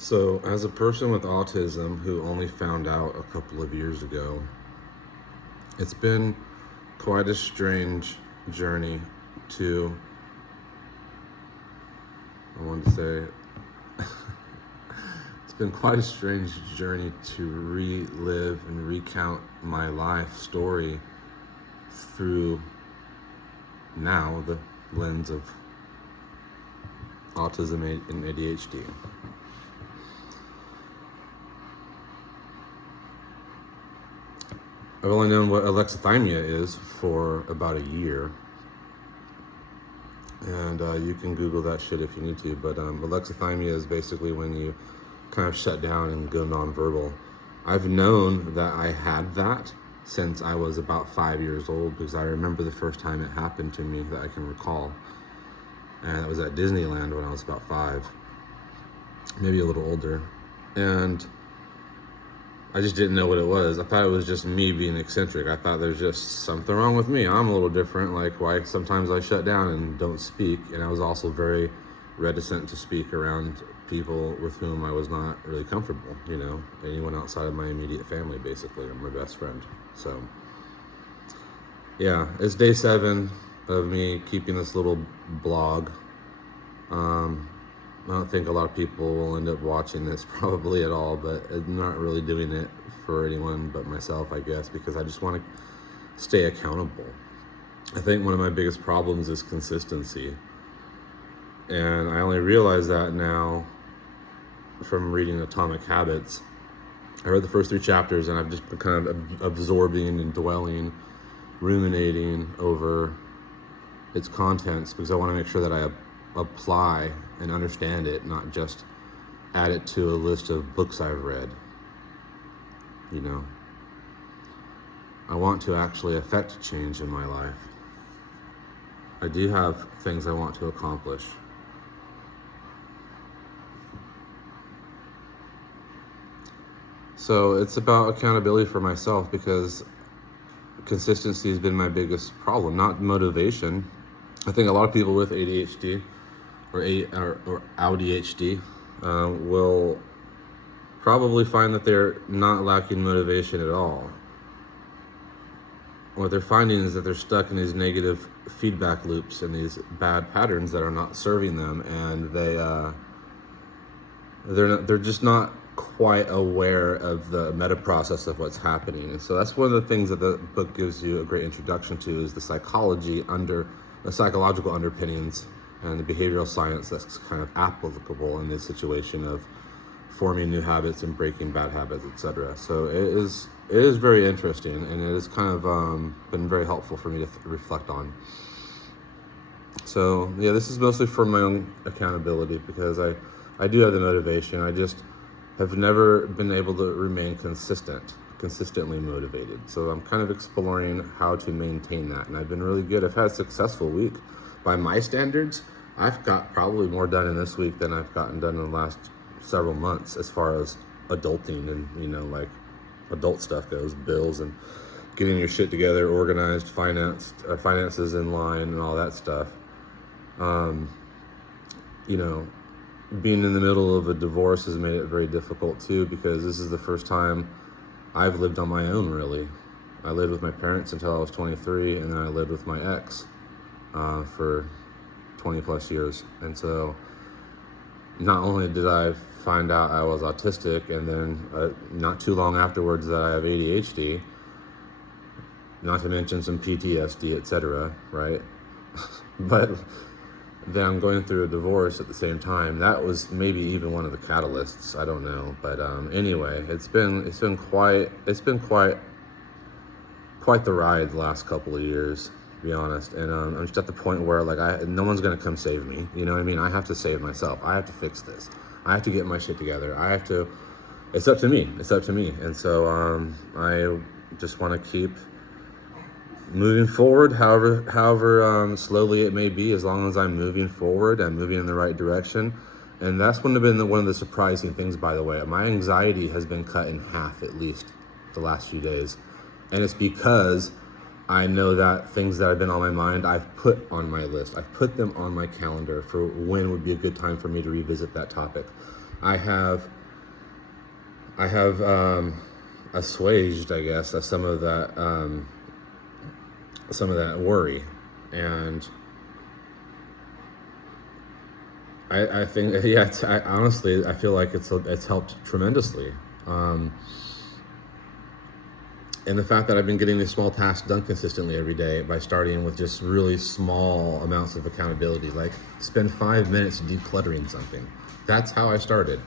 So, as a person with autism who only found out a couple of years ago, it's been quite a strange journey to, I wanted to say, it's been quite a strange journey to relive and recount my life story through now the lens of autism and ADHD. I've only known what alexithymia is for about a year, and you can Google that shit if you need to, but alexithymia is basically when you kind of shut down and go nonverbal. I've known that I had that since I was about 5 years old, because I remember the first time it happened to me that I can recall, and it was at Disneyland when I was about 5, maybe a little older, and I just didn't know what it was. I thought it was just me being eccentric. I thought there's just something wrong with me. I'm a little different, like why sometimes I shut down and don't speak. And I was also very reticent to speak around people with whom I was not really comfortable, anyone outside of my immediate family, basically, or my best friend. So, yeah, it's day 7 of me keeping this little blog. I don't think a lot of people will end up watching this probably at all, but I'm not really doing it for anyone but myself, I guess, because I just want to stay accountable. I think one of my biggest problems is consistency. And I only realize that now from reading Atomic Habits. I read the first 3 chapters and I've just been kind of absorbing and dwelling, ruminating over its contents, because I want to make sure that I apply and understand it, not just add it to a list of books I've read. I want to actually affect change in my life. I do have things I want to accomplish. So it's about accountability for myself, because consistency has been my biggest problem, not motivation. I think a lot of people with ADHD or ADHD will probably find that they're not lacking motivation at all. What they're finding is that they're stuck in these negative feedback loops and these bad patterns that are not serving them, and they're just not quite aware of the meta process of what's happening. And so that's one of the things that the book gives you a great introduction to, is the psychological underpinnings and the behavioral science that's kind of applicable in this situation of forming new habits and breaking bad habits, etc. So it is very interesting, and it has kind of been very helpful for me to reflect on. So yeah, this is mostly for my own accountability, because I do have the motivation. I just have never been able to remain consistently motivated. So I'm kind of exploring how to maintain that, and I've been really good. I've had a successful week. By my standards, I've got probably more done in this week than I've gotten done in the last several months, as far as adulting and like adult stuff goes, bills and getting your shit together, organized, finances in line, and all that stuff. Being in the middle of a divorce has made it very difficult too, because this is the first time I've lived on my own, really. I lived with my parents until I was 23, and then I lived with my ex for 20 plus years. And so not only did I find out I was autistic, and then not too long afterwards that I have ADHD, not to mention some PTSD, etc., right? But then I'm going through a divorce at the same time. That was maybe even one of the catalysts. I don't know, but anyway, it's been quite the ride the last couple of years, to be honest. And I'm just at the point where no one's gonna come save me. You know what I mean? I have to save myself. I have to fix this. I have to get my shit together. It's up to me. And so I just want to keep moving forward, however slowly it may be. As long as I'm moving forward, I'm moving in the right direction. And that's one of the surprising things, by the way. My anxiety has been cut in half, at least the last few days. And it's because I know that things that have been on my mind, I've put on my list. I've put them on my calendar for when would be a good time for me to revisit that topic. I have assuaged, I guess, some of that worry, and I think, yeah, honestly, I feel like it's helped tremendously. And the fact that I've been getting these small tasks done consistently every day by starting with just really small amounts of accountability, like spend 5 minutes decluttering something. That's how I started.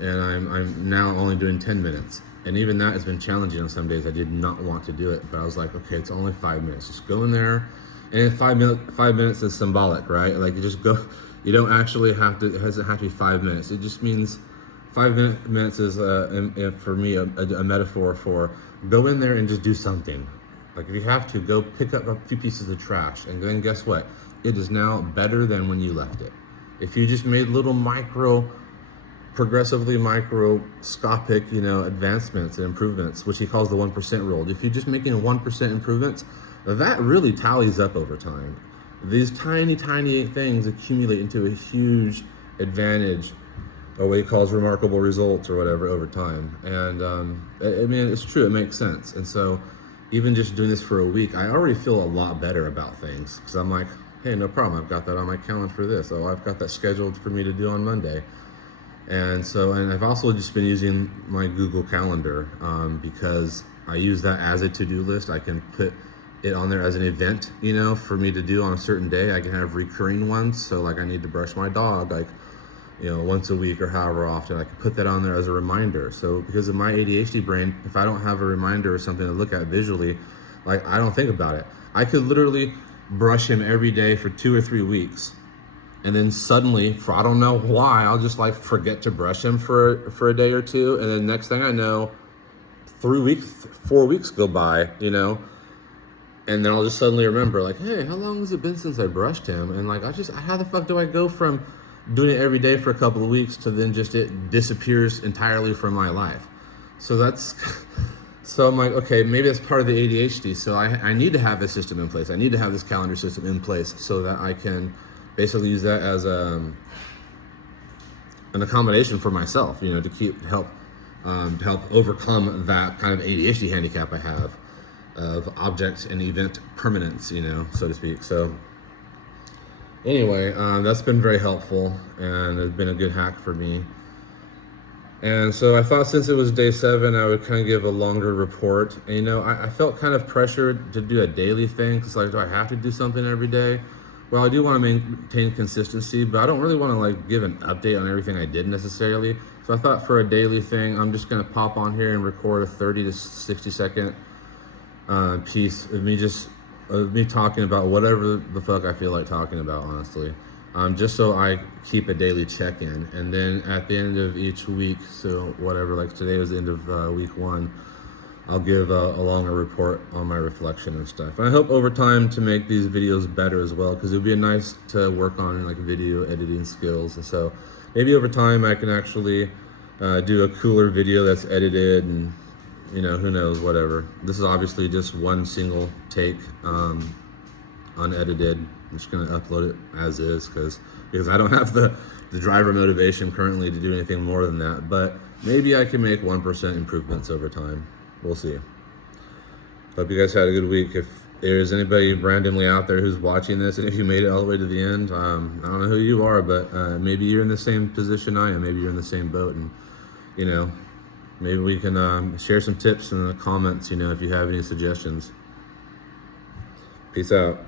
And I'm now only doing 10 minutes. And even that has been challenging on some days. I did not want to do it, but I was like, okay, it's only 5 minutes. Just go in there. And 5 minutes is symbolic, right? Like, you just go, you don't actually have to, it doesn't have to be 5 minutes. It just means 5 minutes is, for me, a metaphor for go in there and just do something. Like, if you have to, go pick up a few pieces of trash, and then guess what? It is now better than when you left it. If you just made little progressively microscopic, advancements and improvements, which he calls the 1% rule. If you're just making 1% improvements, that really tallies up over time. These tiny, tiny things accumulate into a huge advantage, or what he calls remarkable results or whatever, over time. And I mean, it's true, it makes sense. And so even just doing this for a week, I already feel a lot better about things, because I'm like, hey, no problem, I've got that on my calendar for this. Oh, I've got that scheduled for me to do on Monday. And I've also just been using my Google Calendar, because I use that as a to-do list. I can put it on there as an event, for me to do on a certain day. I can have recurring ones. So like, I need to brush my dog, like, once a week or however often. I can put that on there as a reminder. So because of my ADHD brain, if I don't have a reminder or something to look at visually, like, I don't think about it. I could literally brush him every day for 2 or 3 weeks. And then suddenly, for I don't know why, I'll just like forget to brush him for a day or two. And then next thing I know, 4 weeks go by, and then I'll just suddenly remember, like, hey, how long has it been since I brushed him? And like, how the fuck do I go from doing it every day for a couple of weeks to then just it disappears entirely from my life? So so I'm like, okay, maybe that's part of the ADHD. So I need to have a system in place. I need to have this calendar system in place so that I can basically use that as an accommodation for myself, to help overcome that kind of ADHD handicap I have of object and event permanence, so to speak. So anyway, that's been very helpful, and it's been a good hack for me. And so I thought, since it was day 7, I would kind of give a longer report. And I felt kind of pressured to do a daily thing, because like, do I have to do something every day? Well, I do want to maintain consistency, but I don't really want to like give an update on everything I did necessarily. So I thought, for a daily thing, I'm just going to pop on here and record a 30 to 60 second piece of me talking about whatever the fuck I feel like talking about, honestly. Just so I keep a daily check-in. And then at the end of each week, so whatever, like today was the end of week 1, I'll give a longer report on my reflection and stuff. And I hope over time to make these videos better as well, because it would be nice to work on like video editing skills. And so maybe over time I can actually do a cooler video that's edited, and who knows, whatever. This is obviously just one single take, unedited. I'm just gonna upload it as is, because I don't have the driver motivation currently to do anything more than that. But maybe I can make 1% improvements over time. We'll see. Hope you guys had a good week. If there's anybody randomly out there who's watching this, and if you made it all the way to the end, I don't know who you are, but maybe you're in the same position I am. Maybe you're in the same boat, and maybe we can share some tips in the comments, if you have any suggestions. Peace out.